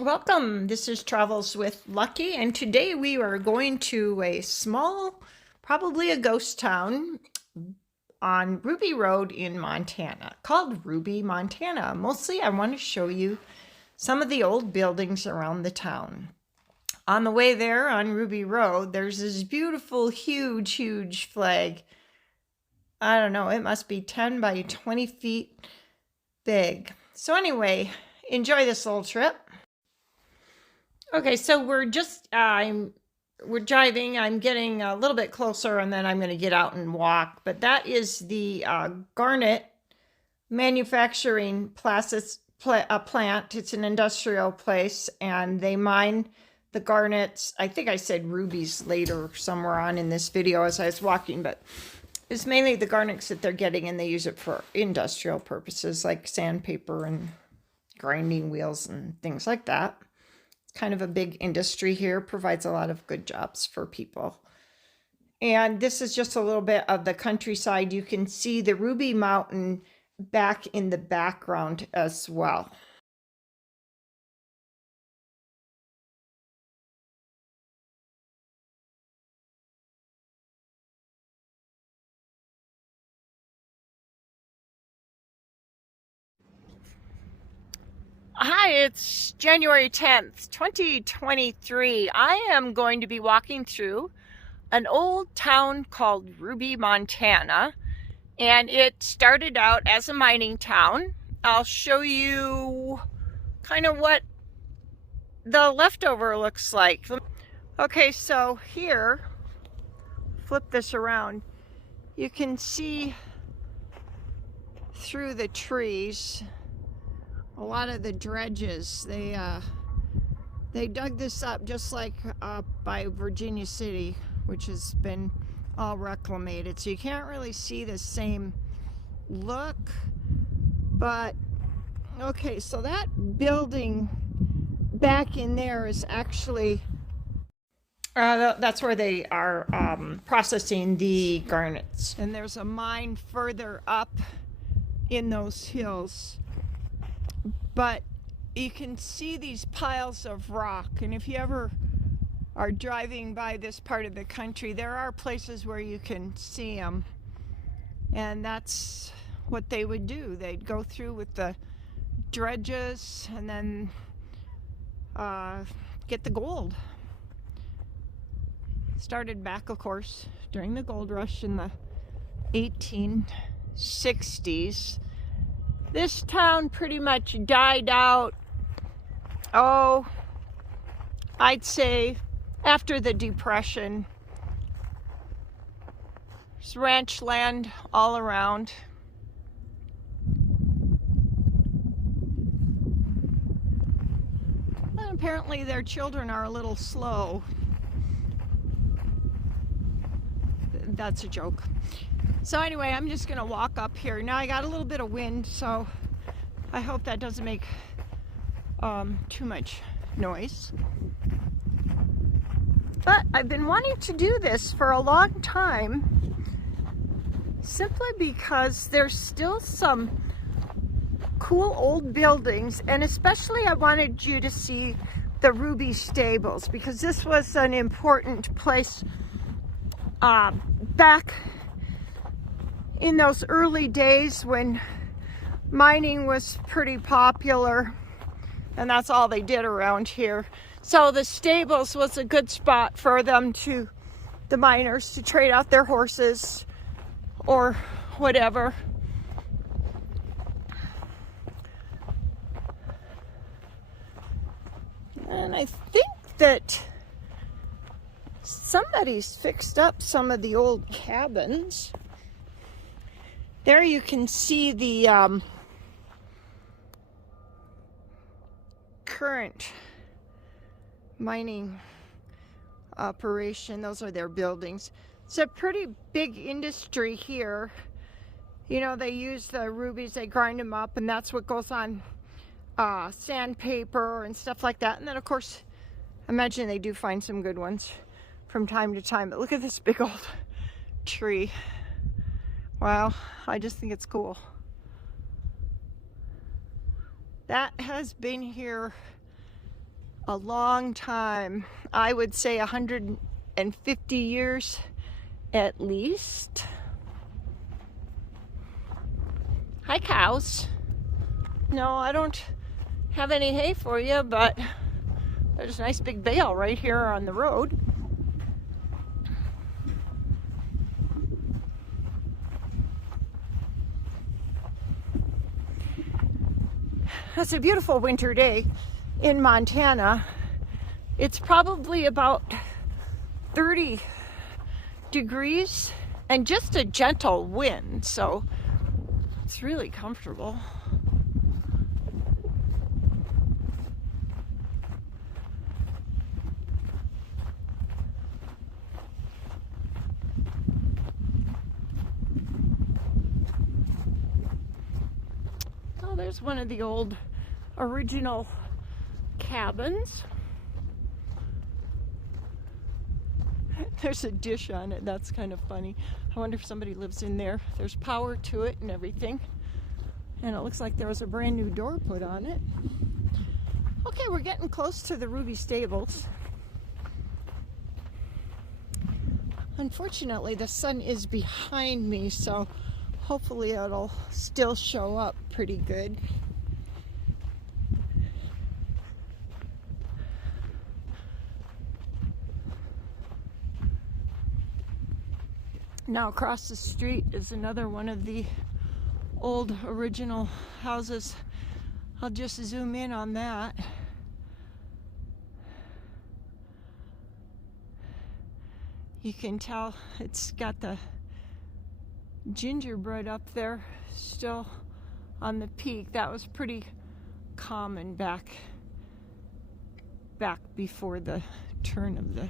Welcome. This is Travels with Lucky, and today we are going to a small, probably a ghost town on Ruby Road in Montana called Ruby, Montana. Mostly I want to show you some of the old buildings around the town. On the way there on Ruby Road, there's this beautiful, huge flag. I don't know, it must be 10 by 20 feet big. So anyway, enjoy this little trip. Okay, so we're driving. I'm getting a little bit closer, and then I'm going to get out and walk. But that is the garnet manufacturing plant. It's an industrial place, and they mine the garnets. I think I said rubies later somewhere on in this video as I was walking, but it's mainly the garnets that they're getting, and they use it for industrial purposes like sandpaper and grinding wheels and things like that. Kind of a big industry here, provides a lot of good jobs for people. And this is just a little bit of the countryside. You can see the Ruby Mountain back in the background as well. Hi, it's January 10th, 2023. I am going to be walking through an old town called Ruby, Montana, and it started out as a mining town. I'll show you kind of what the leftover looks like. Okay, so here, flip this around, you can see through the trees a lot of the dredges. They dug this up just like by Virginia City, which has been all reclamated, so you can't really see the same look. But okay, so that building back in there is actually that's where they are processing the garnets, and there's a mine further up in those hills. But you can see these piles of rock, and if you ever are driving by this part of the country, there are places where you can see them. And that's what they would do. They'd go through with the dredges and then get the gold. Started back, of course, during the gold rush in the 1860s. This town pretty much died out, I'd say after the Depression. There's ranch land all around. And apparently their children are a little slow. That's a joke. So anyway, I'm just gonna walk up here. Now I got a little bit of wind, so I hope that doesn't make too much noise. But I've been wanting to do this for a long time, simply because there's still some cool old buildings, and especially I wanted you to see the Ruby Stables, because this was an important place back in those early days when mining was pretty popular, and that's all they did around here. So the stables was a good spot for them the miners to trade out their horses or whatever. And I think that somebody's fixed up some of the old cabins. There you can see the current mining operation. Those are their buildings. It's a pretty big industry here. You know, they use the rubies, they grind them up, and that's what goes on sandpaper and stuff like that. And then, of course, I imagine they do find some good ones from time to time. But look at this big old tree. Wow, I just think it's cool. That has been here a long time. I would say 150 years at least. Hi, cows. No, I don't have any hay for you, but there's a nice big bale right here on the road. It's a beautiful winter day in Montana. It's probably about 30 degrees and just a gentle wind, so it's really comfortable. Oh, there's one of the old original cabins. There's a dish on it. That's kind of funny. I wonder if somebody lives in there. There's power to it and everything. And it looks like there was a brand new door put on it. Okay, we're getting close to the Ruby Stables. Unfortunately, the sun is behind me, so hopefully it'll still show up pretty good. Now across the street is another one of the old original houses. I'll just zoom in on that. You can tell it's got the gingerbread up there still on the peak. That was pretty common back before the turn of the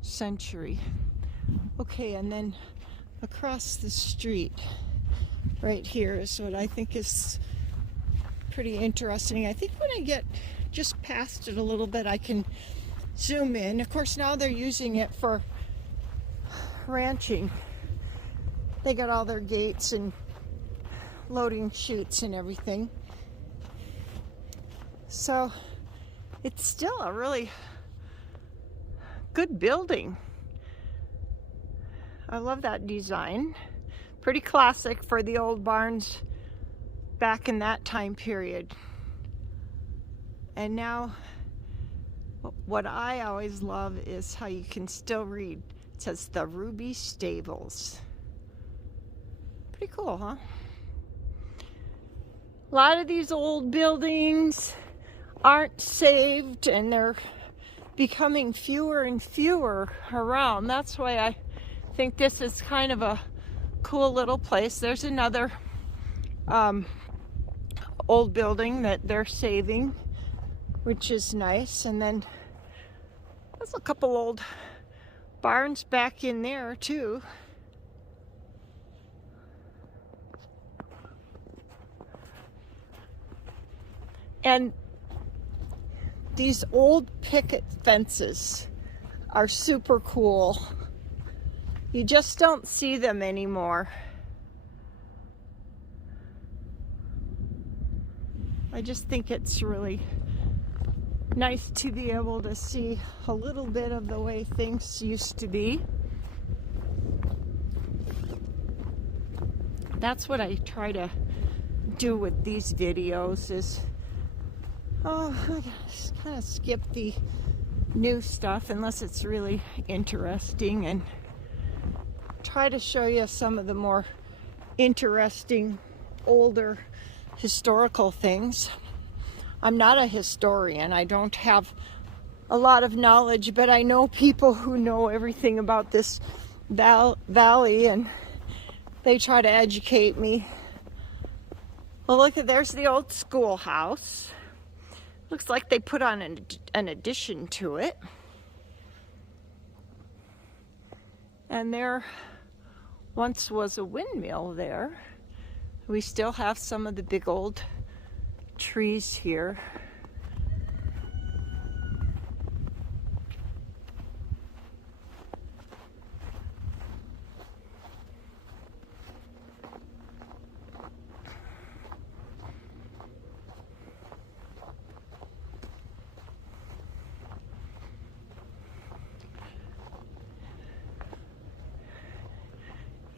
century. Okay, and then across the street right here is what I think is pretty interesting. I think when I get just past it a little bit, I can zoom in. Of course, now they're using it for ranching. They got all their gates and loading chutes and everything. So it's still a really good building. I love that design. Pretty classic for the old barns back in that time period. And now, what I always love is how you can still read. It says the Ruby Stables. Pretty cool, huh? A lot of these old buildings aren't saved, and they're becoming fewer and fewer around. That's why I think this is kind of a cool little place. There's another old building that they're saving, which is nice. And then there's a couple old barns back in there too. And these old picket fences are super cool. You just don't see them anymore. I just think it's really nice to be able to see a little bit of the way things used to be. That's what I try to do with these videos is, I just kind of skip the new stuff unless it's really interesting and try to show you some of the more interesting, older historical things. I'm not a historian. I don't have a lot of knowledge, but I know people who know everything about this valley, and they try to educate me. Well, look, there's the old schoolhouse. Looks like they put on an addition to it. And there once was a windmill there. We still have some of the big old trees here.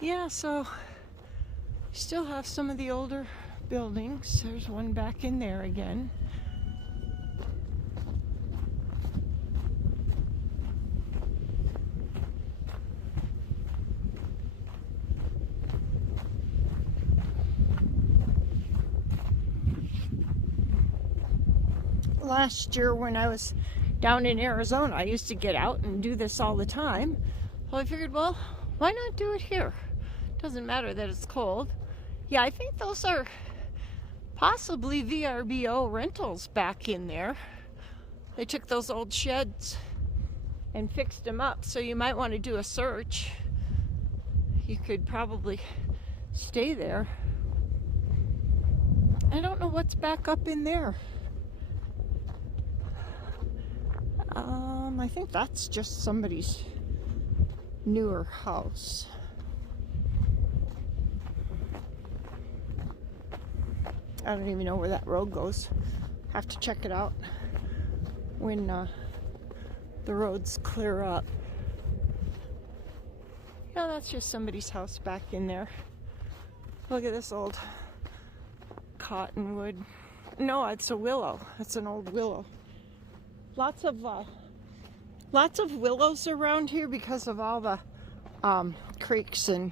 yeah, so still have some of the older buildings. There's one back in there again. Last year when I was down in Arizona, I used to get out and do this all the time. Well, I figured, well, why not do it here? Doesn't matter that it's cold. Yeah, I think those are possibly VRBO rentals back in there. They took those old sheds and fixed them up, so you might want to do a search. You could probably stay there. I don't know what's back up in there. I think that's just somebody's newer house. I don't even know where that road goes. Have to check it out when the roads clear up. Yeah, that's just somebody's house back in there. Look at this old cottonwood. No, it's a willow. It's an old willow. Lots of willows around here because of all the creeks and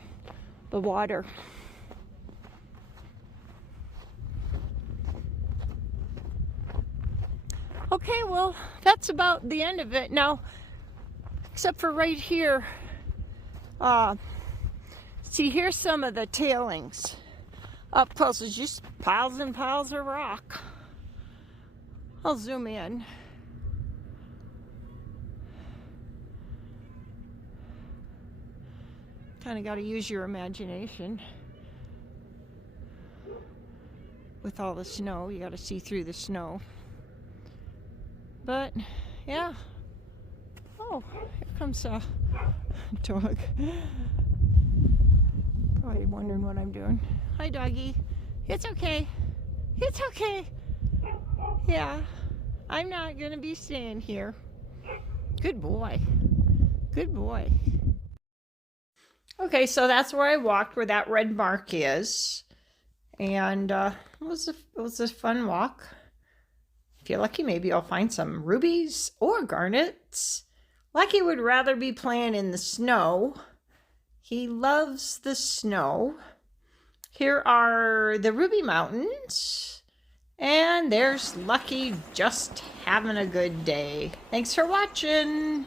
the water. Okay, well, that's about the end of it now, except for right here. See, here's some of the tailings. Up close is just piles and piles of rock. I'll zoom in. Kind of got to use your imagination. With all the snow, you got to see through the snow. But, yeah. Oh, here comes a dog. Probably wondering what I'm doing. Hi, doggy. It's okay. It's okay. Yeah, I'm not going to be staying here. Good boy. Good boy. Okay, so that's where I walked, where that red mark is. And it was a fun walk. If you're lucky, maybe I'll find some rubies or garnets. Lucky would rather be playing in the snow. He loves the snow. Here are the Ruby Mountains. And there's Lucky just having a good day. Thanks for watching.